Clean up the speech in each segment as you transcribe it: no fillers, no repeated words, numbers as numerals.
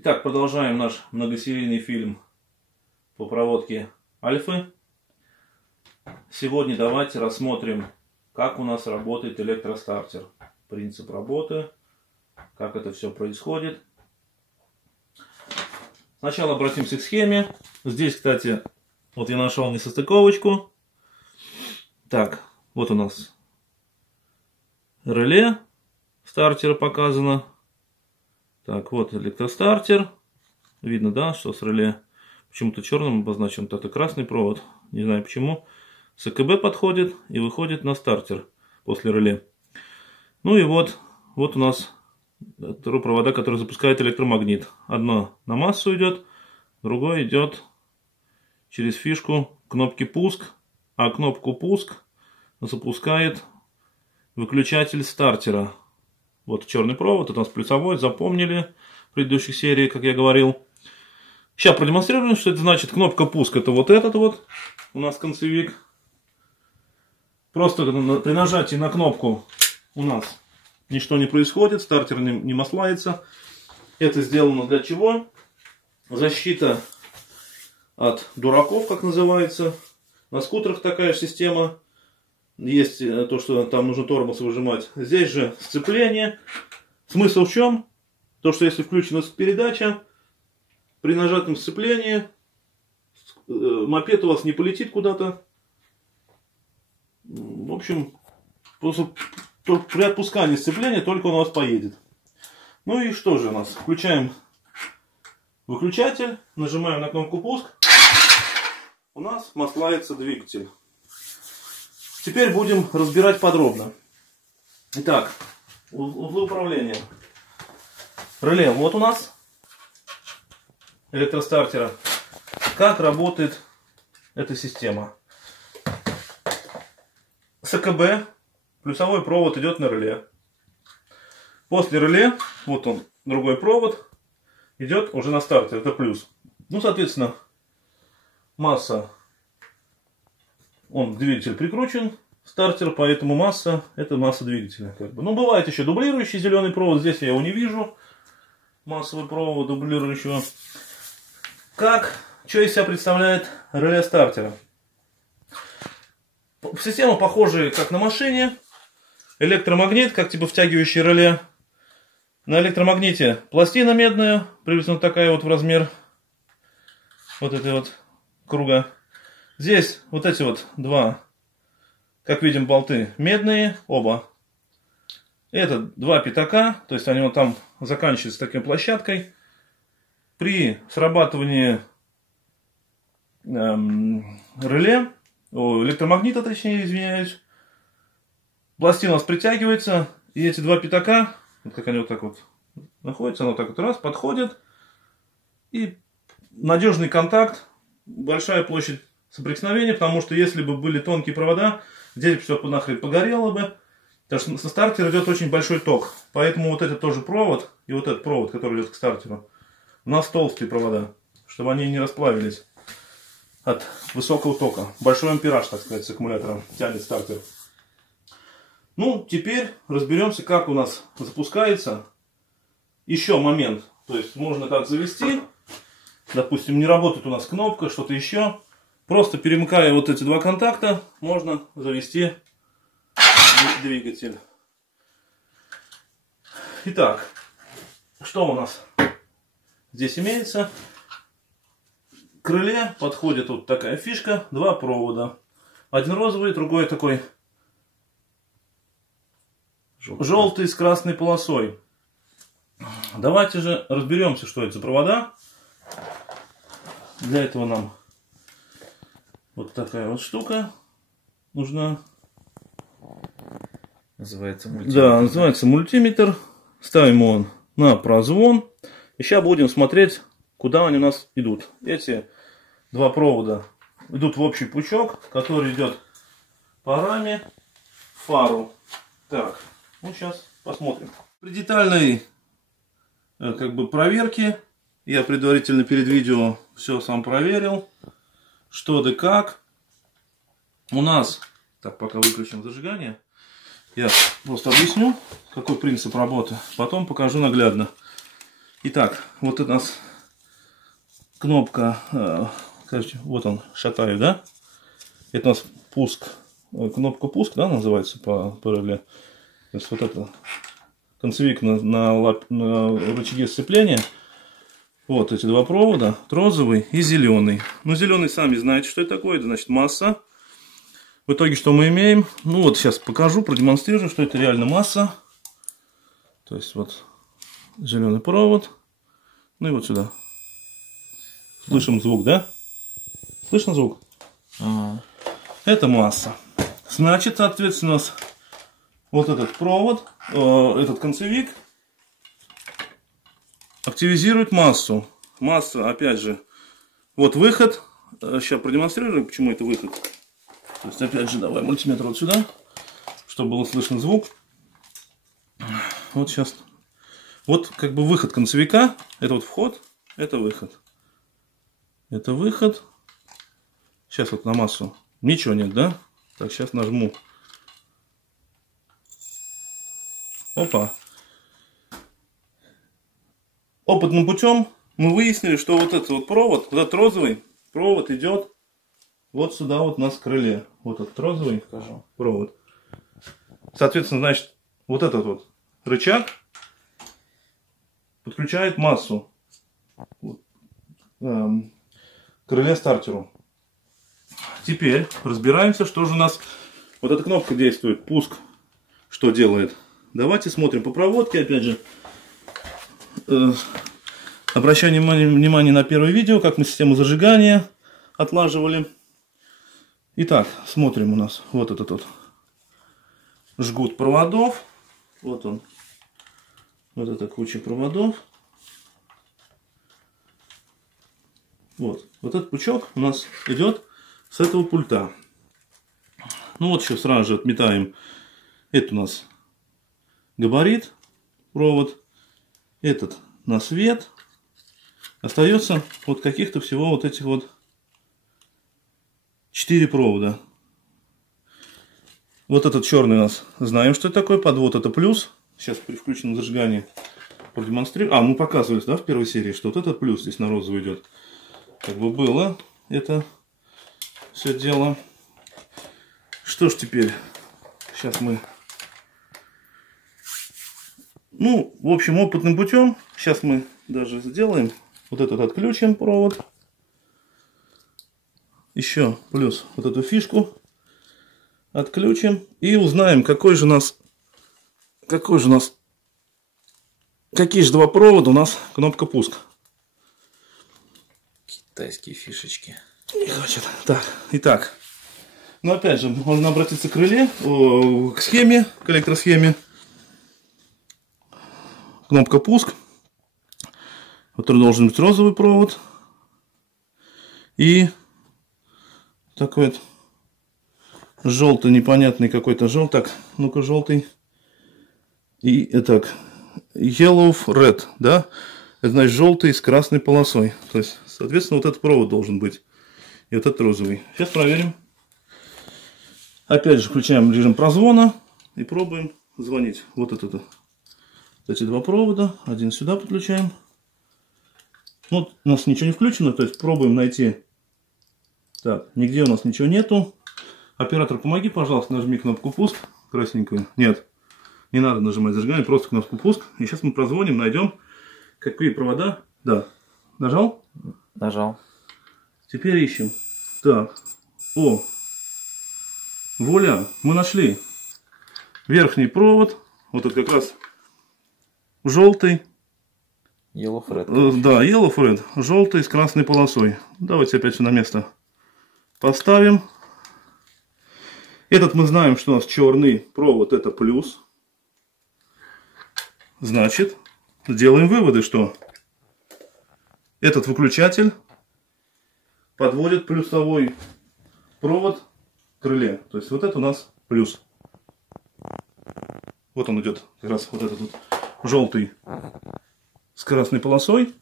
Итак, продолжаем наш многосерийный фильм по проводке альфы. Сегодня давайте рассмотрим, как у нас работает электростартер. Принцип работы, как это все происходит. Сначала обратимся к схеме. Здесь, кстати, вот я нашел несостыковочку. Так, вот у нас реле стартера показано. Так, вот электростартер. Видно, да, что с реле почему-то черным обозначен. Вот это красный провод. Не знаю почему. С АКБ подходит и выходит на стартер после реле. Ну и вот у нас провода, которые запускают электромагнит. Одно на массу идет, другое идет через фишку кнопки пуск. А кнопку пуск запускает выключатель стартера. Вот черный провод, это у нас плюсовой, запомнили в предыдущих сериях, как я говорил. Сейчас продемонстрируем, что это значит. Кнопка пуск, это вот этот вот у нас концевик. Просто при нажатии на кнопку у нас ничто не происходит, стартер не маслается. Это сделано для чего? Защита от дураков, как называется. На скутерах такая же система. Есть то, что там нужно тормоз выжимать. Здесь же сцепление. Смысл в чем? То, что если включена передача, при нажатом сцеплении мопед у вас не полетит куда-то. В общем, при отпускании сцепления только он у вас поедет. Ну и что же у нас? Включаем выключатель, нажимаем на кнопку пуск. У нас маслается двигатель. Теперь будем разбирать подробно. Итак, узлы управления. Реле вот у нас электростартера. Как работает эта система? С АКБ плюсовой провод идет на реле. После реле, вот он, другой провод, идет уже на стартер, это плюс. Ну, соответственно, масса, двигатель прикручен, стартер, поэтому масса, это масса двигателя. Ну, бывает еще дублирующий зеленый провод, здесь я его не вижу. Массовый провод дублирующего. Что из себя представляет реле стартера? Система похожая, как на машине. Электромагнит, как типа втягивающий реле. На электромагните пластина медная, приблизительно такая вот в размер вот этой вот круга. Здесь вот эти вот два, как видим, болты медные, оба. Это два пятака, то есть они вот там заканчиваются такой площадкой. При срабатывании реле, электромагнита, точнее, извиняюсь, пластина у нас притягивается, и эти два пятака, вот как они вот так вот находятся, оно так вот раз подходит, и надежный контакт, большая площадь соприкосновения, потому что если бы были тонкие провода, здесь все нахрен погорело бы, потому что со стартера идет очень большой ток, поэтому вот этот тоже провод, и вот этот провод, который идет к стартеру, у нас толстые провода, чтобы они не расплавились от высокого тока. Большой ампераж, так сказать, с аккумулятора тянет стартер. Ну, теперь разберемся, как у нас запускается. Еще момент. То есть можно как завести. Допустим, не работает у нас кнопка, что-то еще. Просто перемыкая вот эти два контакта, можно завести двигатель. Итак, что у нас здесь имеется? К реле подходит вот такая фишка, два провода. Один розовый, другой такой желтый с красной полосой. Давайте же разберемся, что это за провода. Для этого нам вот такая вот штука нужна. Называется мультиметр. Да, называется мультиметр. Ставим его на прозвон. И сейчас будем смотреть, куда они у нас идут. Эти два провода идут в общий пучок, который идет по раме в фару. Так, ну сейчас посмотрим. При детальной проверке, я предварительно перед видео все сам проверил, что да как. У нас, так, пока выключим зажигание, я просто объясню, какой принцип работы, потом покажу наглядно. Итак, вот у нас кнопка, вот он, шатаю, да? Это у нас пуск, кнопка пуск, да, называется по реле. То есть вот это концевик на рычаге сцепления. Вот эти два провода, розовый и зеленый. Ну, зеленый, сами знаете, что это такое, это значит масса. В итоге, что мы имеем? Ну, вот сейчас покажу, продемонстрирую, что это реально масса. То есть, вот зеленый провод. Ну и вот сюда. Слышим звук, да? Слышно звук? Ага. Это масса. Значит, соответственно, у нас вот этот провод, этот концевик активизирует массу. Масса, опять же, вот выход. Сейчас продемонстрирую, почему это выход. То есть, опять же, давай мультиметр вот сюда, чтобы было слышно звук. Вот сейчас. Вот как бы выход концевика. Это вот вход, это выход. Это выход. Сейчас вот на массу. Ничего нет, да? Так, сейчас нажму. Опа. Опытным путем мы выяснили, что вот этот вот провод, вот этот розовый провод идет вот сюда вот у нас к крыле. Вот этот розовый провод. Соответственно, значит, вот этот вот рычаг подключает массу к крыле стартеру. Теперь разбираемся, что же у нас вот эта кнопка действует. Пуск что делает. Давайте смотрим по проводке, опять же. Обращаю внимание на первое видео, как мы систему зажигания отлаживали. Итак, смотрим у нас вот этот вот жгут проводов. Вот он. Вот эта куча проводов. Вот. Вот этот пучок у нас идет с этого пульта. Ну вот еще сразу же отметаем. Это у нас габарит, провод. Этот на свет. Остается вот каких-то всего вот этих вот 4 провода. Вот этот черный у нас, знаем, что это такое. Подвод это плюс. Сейчас при включенном зажигании продемонстрирую. Мы показывали, да, в первой серии, что вот этот плюс здесь на розовый идет. Как бы было это все дело. Что ж теперь? Сейчас мы... Ну, в общем, опытным путем. Сейчас мы даже сделаем. Вот этот отключим провод. Еще плюс вот эту фишку отключим. И узнаем, какие же два провода у нас кнопка пуск. Китайские фишечки. Не хочет. Так, итак. Но опять же, можно обратиться к реле, к схеме, к электросхеме. Кнопка пуск. Вот должен быть розовый провод. И такой вот желтый, непонятный какой-то желтый. Так, ну-ка, желтый. И так, yellow red, да? Это значит желтый с красной полосой. То есть, соответственно, вот этот провод должен быть. И вот этот розовый. Сейчас проверим. Опять же, включаем режим прозвона и пробуем звонить. Вот это. Эти два провода. Один сюда подключаем. Вот у нас ничего не включено, то есть пробуем найти. Так, нигде у нас ничего нету. Оператор, помоги, пожалуйста, нажми кнопку пуск. Красненькую. Нет, не надо нажимать зажигание, просто кнопку пуск. И сейчас мы прозвоним, найдем, какие провода. Да. Нажал? Нажал. Теперь ищем. Так. О. Вуаля, мы нашли. Верхний провод. Вот это как раз желтый. Yellow Fred. Да, Yellow Fred. Желтый с красной полосой. Давайте опять все на место поставим. Этот мы знаем, что у нас черный провод это плюс. Значит, сделаем выводы, что этот выключатель подводит плюсовой провод к крыле. То есть вот это у нас плюс. Вот он идет, как раз вот этот вот желтый с красной полосой.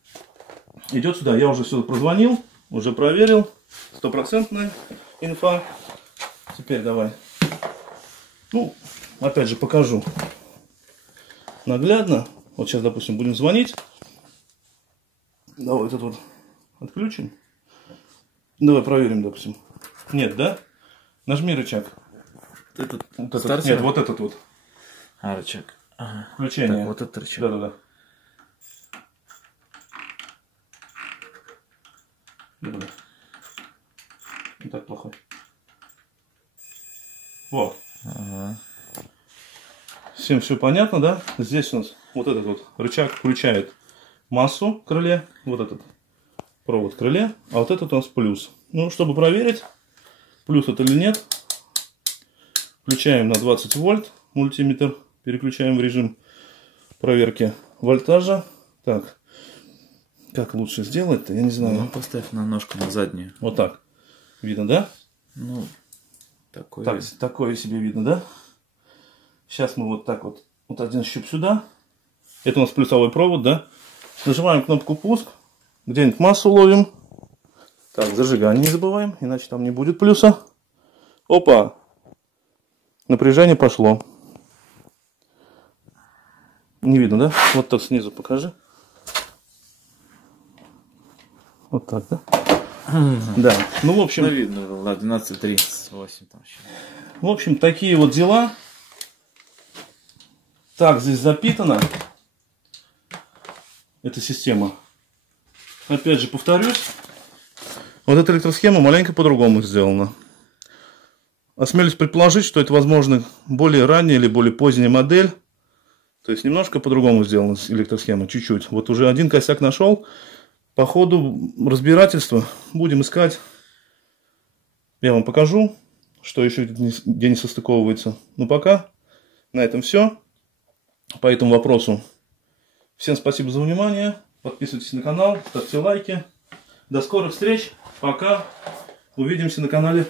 Идет сюда. Я уже сюда прозвонил, уже проверил. 100% инфа. Теперь давай. Ну, опять же покажу наглядно. Вот сейчас, допустим, будем звонить. Давай этот вот отключим. Давай проверим, допустим. Нет, да? Нажми рычаг. Этот, Вот этот. стартер? Нет, вот этот вот. А, рычаг. Ага. Включение. Так, вот этот рычаг. Да-да-да. Да-да-да. Не так плохо. Вот. Ага. Всем все понятно, да? Здесь у нас вот этот вот рычаг включает массу в крыле. Вот этот провод в крыле. А вот этот у нас плюс. Ну, чтобы проверить, плюс это или нет, включаем на 20 вольт мультиметр. Переключаем в режим проверки вольтажа. Так. Как лучше сделать-то? Я не знаю. Ну, поставь на ножку на заднюю. Вот так. Видно, да? Ну, такой. Так, такое себе видно, да? Сейчас мы вот так вот. Вот один щуп сюда. Это у нас плюсовой провод, да? Нажимаем кнопку пуск. Где-нибудь массу ловим. Так, зажигание не забываем, иначе там не будет плюса. Опа! Напряжение пошло. Не видно, да? Вот так снизу покажи. Вот так, да? Да. Ну, в общем... Ну, видно, было, 12.38 там еще. В общем, такие вот дела. Так, здесь запитана эта система. Опять же, повторюсь. Вот эта электросхема маленько по-другому сделана. Осмелюсь предположить, что это, возможно, более ранняя или более поздняя модель. То есть, немножко по-другому сделана электросхема, чуть-чуть. Вот уже один косяк нашел. По ходу разбирательства будем искать. Я вам покажу, что еще где не состыковывается. Но пока на этом все. По этому вопросу. Всем спасибо за внимание. Подписывайтесь на канал, ставьте лайки. До скорых встреч. Пока. Увидимся на канале.